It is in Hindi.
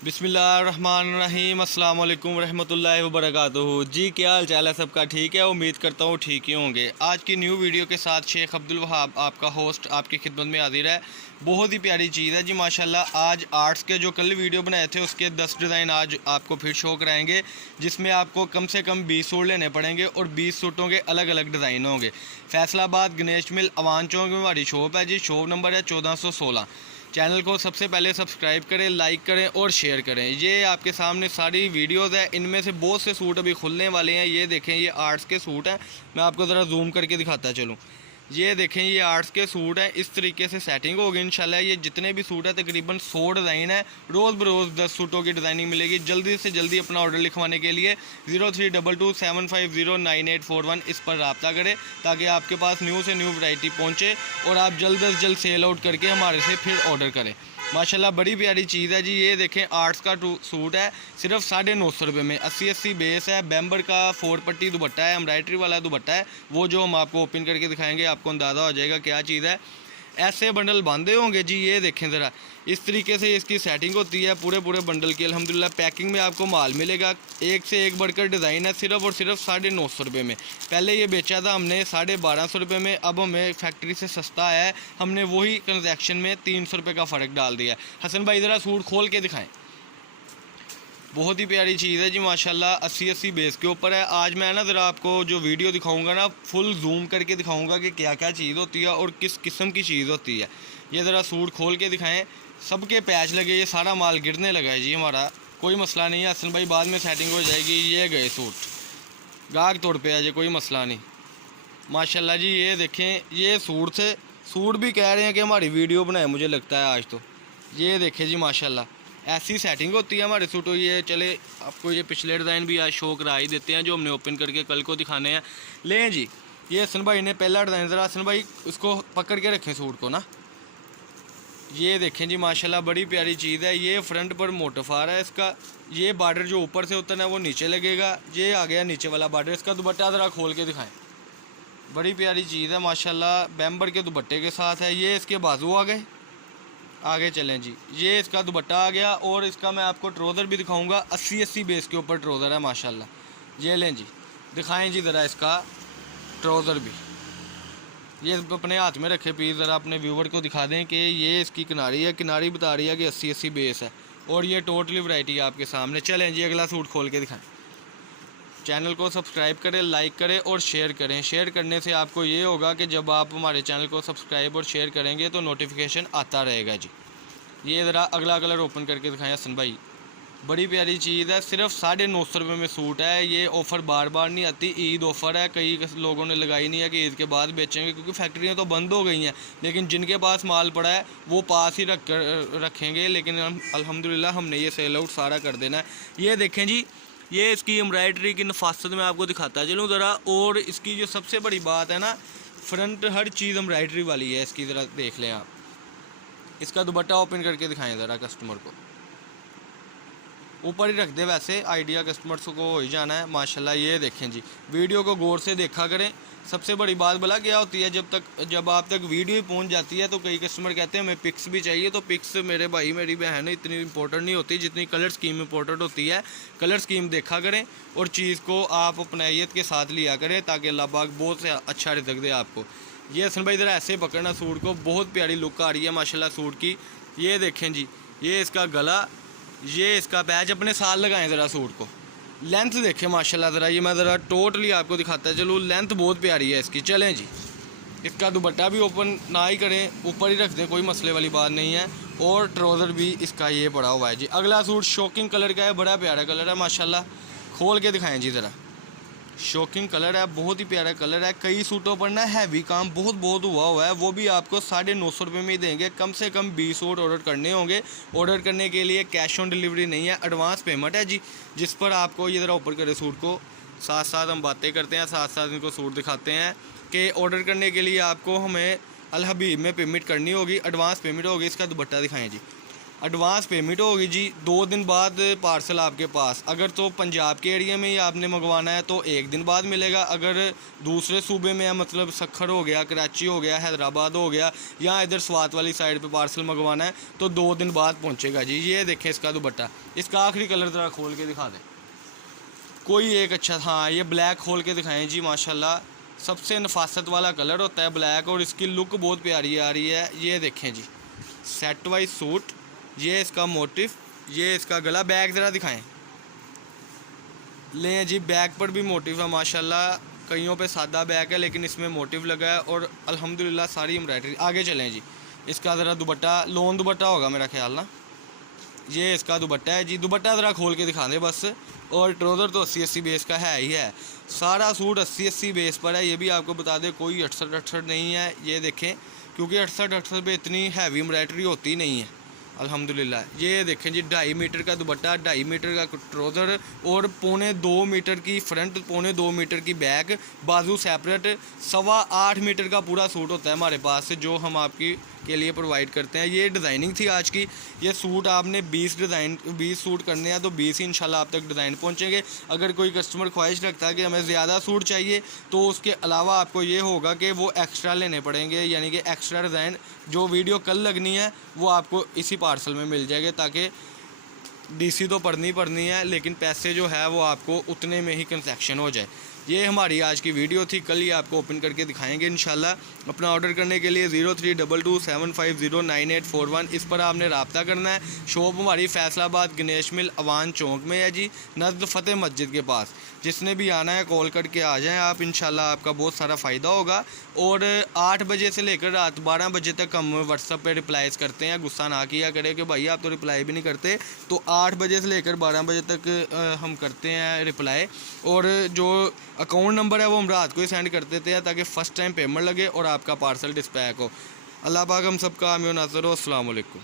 बिस्मिल्लाहिर्रहमानिर्रहीम अस्सलाम वालेकुम रहमतुल्लाहि व बरकातुहू। जी क्या हाल चाल है सबका? ठीक है, उम्मीद करता हूँ ठीक ही होंगे। आज की न्यू वीडियो के साथ शेख अब्दुल वहाब आपका होस्ट आपकी खिदमत में हाजिर है। बहुत ही प्यारी चीज़ है जी माशाल्लाह। आज आर्ट्स के जो कल वीडियो बनाए थे उसके 10 डिज़ाइन आज आपको फिर शो कराएंगे, जिसमें आपको कम से कम 20 सूट लेने पड़ेंगे और 20 सूटों के अलग अलग डिज़ाइन होंगे। फैसलाबाद गणेश मिल अवान चौक में हमारी शॉप है जी। शॉप नंबर है 1416। चैनल को सबसे पहले सब्सक्राइब करें, लाइक करें और शेयर करें। ये आपके सामने सारी वीडियोज़ है, इनमें से बहुत से सूट अभी खुलने वाले हैं। ये देखें, ये आर्ट्स के सूट हैं। मैं आपको ज़रा जूम करके दिखाता चलूँ। ये देखें, ये आर्ट्स के सूट हैं। इस तरीके से सेटिंग होगी इंशाल्लाह। ये जितने भी सूट है तकरीबन 100 डिज़ाइन है। रोज़ बरोज़ 10 सूटों की डिज़ाइनिंग मिलेगी। जल्दी से जल्दी अपना ऑर्डर लिखवाने के लिए 0322750841 इस पर रब्ता करें, ताकि आपके पास न्यू से न्यू वैरायटी पहुँचे और आप जल्द अज जल्द सेल आउट करके हमारे से फिर ऑर्डर करें। माशाल्लाह बड़ी प्यारी चीज़ है जी। ये देखें, आर्ट्स का सूट है सिर्फ 950 रुपये में। 80 बेस है, बैम्बर का 4 पट्टी दुपट्टा है, एम्ब्रॉयडरी वाला दुपट्टा है। वो जो हम आपको ओपन करके दिखाएंगे आपको अंदाज़ा हो जाएगा क्या चीज़ है। ऐसे बंडल बांधे होंगे जी। ये देखें ज़रा, इस तरीके से इसकी सेटिंग होती है पूरे बंडल की। अल्हम्दुलिल्लाह पैकिंग में आपको माल मिलेगा। एक से एक बढ़कर डिज़ाइन है, सिर्फ और सिर्फ 950 रुपये में। पहले ये बेचा था हमने 1250 रुपये में, अब हमें फैक्ट्री से सस्ता है। हमने वही ट्रांजैक्शन में 300 रुपये का फ़र्क डाल दिया। हसन भाई ज़रा सूट खोल के दिखाएँ। बहुत ही प्यारी चीज़ है जी माशाल्लाह। 80 बेस के ऊपर है। आज मैं ना ज़रा आपको जो वीडियो दिखाऊंगा ना, फुल जूम करके दिखाऊंगा कि क्या क्या चीज़ होती है और किस किस्म की चीज़ होती है। ये ज़रा सूट खोल के दिखाएं। सबके पैच लगे, ये सारा माल गिरने लगा है जी हमारा। कोई मसला नहीं है हसन भाई, बाद में सेटिंग हो जाएगी। ये गए सूट, गाहक तोड़ पे है जी, कोई मसला नहीं माशाल्लाह जी। ये देखें, ये सूट से सूट भी कह रहे हैं कि हमारी वीडियो बनाए, मुझे लगता है आज तो। ये देखें जी माशाल्लाह, ऐसी सेटिंग होती है हमारे सूटों। ये चले आपको ये पिछले डिज़ाइन भी आज शो करा ही देते हैं जो हमने ओपन करके कल को दिखाने हैं। लें जी, ये हसन भाई ने पहला डिज़ाइन, ज़रा हसन भाई उसको पकड़ के रखें सूट को ना। ये देखें जी माशाल्लाह बड़ी प्यारी चीज़ है। ये फ्रंट पर मोटिफ आ रहा है इसका। ये बार्डर जो ऊपर से होता है वो नीचे लगेगा। ये आ गया नीचे वाला बार्डर। इसका दुपट्टा ज़रा खोल के दिखाएँ। बड़ी प्यारी चीज़ है माशाल्लाह, बैम्बर के दुपट्टे के साथ है। ये इसके बाजू आ गए, आगे चलें जी। ये इसका दुपट्टा आ गया और इसका मैं आपको ट्रोज़र भी दिखाऊंगा। 80 बेस के ऊपर ट्रोज़र है माशाल्लाह। ये लें जी, दिखाएं जी ज़रा इसका ट्रोज़र भी। ये अपने हाथ में रखे पीस, ज़रा अपने व्यूवर को दिखा दें कि ये इसकी किनारी है। किनारी बता रही है कि 80 बेस है और ये टोटली वैरायटी आपके सामने। चलें जी, अगला सूट खोल के दिखाएँ। चैनल को सब्सक्राइब करें, लाइक करें और शेयर करें। शेयर करने से आपको ये होगा कि जब आप हमारे चैनल को सब्सक्राइब और शेयर करेंगे तो नोटिफिकेशन आता रहेगा जी। ये ज़रा अगला कलर ओपन करके दिखाएं हसन भाई। बड़ी प्यारी चीज़ है, सिर्फ 950 रुपये में सूट है। ये ऑफ़र बार बार नहीं आती, ईद ऑफ़र है। कई लोगों ने लगाई नहीं है कि ईद के बाद बेचेंगे, क्योंकि फैक्ट्रियाँ तो बंद हो गई हैं। लेकिन जिनके पास माल पड़ा है वो पास ही रखेंगे। लेकिन अल्हम्दुलिल्लाह हमने ये सेल आउट सारा कर देना है। ये देखें जी, ये इसकी एम्ब्रॉयडरी की नफासत मैं आपको दिखाता चलूँ ज़रा। और इसकी जो सबसे बड़ी बात है ना, फ्रंट हर चीज़ एम्ब्रॉयडरी वाली है इसकी। ज़रा देख लें आप। इसका दुपट्टा ओपन करके दिखाएं ज़रा कस्टमर को। ऊपर ही रख दे, वैसे आइडिया कस्टमर्स को हो ही जाना है माशाल्लाह। ये देखें जी, वीडियो को गौर से देखा करें। सबसे बड़ी बात भला क्या होती है, जब आप तक वीडियो ही पहुंच जाती है तो कई कस्टमर कहते हैं हमें पिक्स भी चाहिए। तो पिक्स मेरे भाई मेरी बहन इतनी इंपॉर्टेंट नहीं होती जितनी कलर स्कीम इंपॉर्टेंट होती है। कलर स्कीम देखा करें और चीज़ को आप अपनायत के साथ लिया करें, ताकि अल्लाह पाक बहुत से अच्छा रिज़्क दे आपको। ये हसन भाई ज़रा ऐसे पकड़ना सूट को, बहुत प्यारी लुक आ रही है माशाल्लाह सूट की। ये देखें जी, ये इसका गला, ये इसका पैच। अपने साथ लगाएं ज़रा सूट को। लेंथ देखें माशाल्लाह ज़रा। ये मैं ज़रा टोटली आपको दिखाता चलूँ, लेंथ बहुत प्यारी है इसकी। चलें जी, इसका दुपट्टा भी ओपन ना ही करें, ऊपर ही रख दें, कोई मसले वाली बात नहीं है। और ट्राउज़र भी इसका ये पड़ा हुआ है जी। अगला सूट शॉकिंग कलर का है, बड़ा प्यारा कलर है माशाल्लाह। खोल के दिखाएँ जी ज़रा। शॉकिंग कलर है, बहुत ही प्यारा कलर है। कई सूटों पर ना हैवी काम बहुत हुआ है, वो भी आपको 950 रुपये में ही देंगे। कम से कम 20 सूट ऑर्डर करने होंगे। ऑर्डर करने के लिए कैश ऑन डिलीवरी नहीं है, एडवांस पेमेंट है जी। जिस पर आपको ये ज़रा ऊपर करें सूट को, साथ साथ हम बातें करते हैं, साथ साथ इनको सूट दिखाते हैं कि ऑर्डर करने के लिए आपको हमें अल हबीब में पेमेंट करनी होगी, एडवांस पेमेंट होगी। इसका दुपट्टा दिखाएँ जी। एडवांस पेमेंट होगी जी, 2 दिन बाद पार्सल आपके पास। अगर तो पंजाब के एरिया में ही आपने मंगवाना है तो 1 दिन बाद मिलेगा। अगर दूसरे सूबे में है, मतलब सखर हो गया, कराची हो गया, हैदराबाद हो गया, या इधर स्वात वाली साइड पे पार्सल मंगवाना है तो 2 दिन बाद पहुंचेगा जी। ये देखें इसका दुपट्टा, इसका आखिरी कलर ज़रा खोल के दिखा दें कोई एक। अच्छा, हाँ ये ब्लैक खोल के दिखाएं जी। माशाल्लाह सबसे नफासत वाला कलर होता है ब्लैक, और इसकी लुक बहुत प्यारी आ रही है। ये देखें जी, सेट वाइज सूट, ये इसका मोटिफ, ये इसका गला। बैक ज़रा दिखाएं, लें जी, बैक पर भी मोटिफ है माशाल्लाह। कईयों पे सादा बैक है लेकिन इसमें मोटिफ लगा है, और अल्हम्दुलिल्लाह सारी एम्ब्रॉयडरी। आगे चलें जी, इसका ज़रा दुपट्टा, लोन दुपट्टा होगा मेरा ख्याल ना। ये इसका दुपट्टा है जी, दुपट्टा ज़रा खोल के दिखा दें बस। और ट्राउज़र तो 80-80 बेस का है ही है, सारा सूट 80-80 बेस पर है। ये भी आपको बता दें कोई 68-68 नहीं है। ये देखें, क्योंकि 68-68 पे इतनी हैवी एम्ब्रॉयडरी होती नहीं है अल्हम्दुलिल्लाह। ये देखें जी, 2.5 मीटर का दुपट्टा, 2.5 मीटर का ट्राउज़र, और 2.25 मीटर की फ्रंट, 2.25 मीटर की बैक, बाजू सेपरेट। 8.25 मीटर का पूरा सूट होता है हमारे पास, जो हम आपकी के लिए प्रोवाइड करते हैं। ये डिज़ाइनिंग थी आज की। ये सूट आपने 20 सूट करने हैं तो 20 ही इंशाल्लाह आप तक डिज़ाइन पहुंचेंगे। अगर कोई कस्टमर ख्वाहिश रखता है कि हमें ज़्यादा सूट चाहिए तो उसके अलावा आपको ये होगा कि वो एक्स्ट्रा लेने पड़ेंगे, यानी कि एक्स्ट्रा डिज़ाइन जो वीडियो कल लगनी है वो आपको इसी पार्सल में मिल जाएगी, ताकि डीसी तो पड़नी है लेकिन पैसे जो है वो आपको उतने में ही कंसेक्शन हो जाए। ये हमारी आज की वीडियो थी, कल ये आपको ओपन करके दिखाएंगे इंशाल्लाह। अपना ऑर्डर करने के लिए 0322750941 इस पर आपने रब्ता करना है। शॉप हमारी फैसलाबाद गणेश मिल अवान चौक में है जी, नज़द फ़तेह मस्जिद के पास। जिसने भी आना है कॉल करके आ जाएं आप, इंशाल्लाह आपका बहुत सारा फ़ायदा होगा। और 8 बजे से लेकर रात 12 बजे तक हम व्हाट्सएप पे रिप्लाईज़ करते हैं। गुस्सा ना किया करें कि भाई आप तो रिप्लाई भी नहीं करते, तो 8 बजे से लेकर 12 बजे तक हम करते हैं रिप्लाई। और जो अकाउंट नंबर है वो हम रात को ही सेंड कर देते हैं ताकि फ़र्स्ट टाइम पेमेंट लगे और आपका पार्सल डिस्पैच हो। अल्लाह पाक हम सबका आमीन नाज़र हो। अस्सलाम वालेकुम।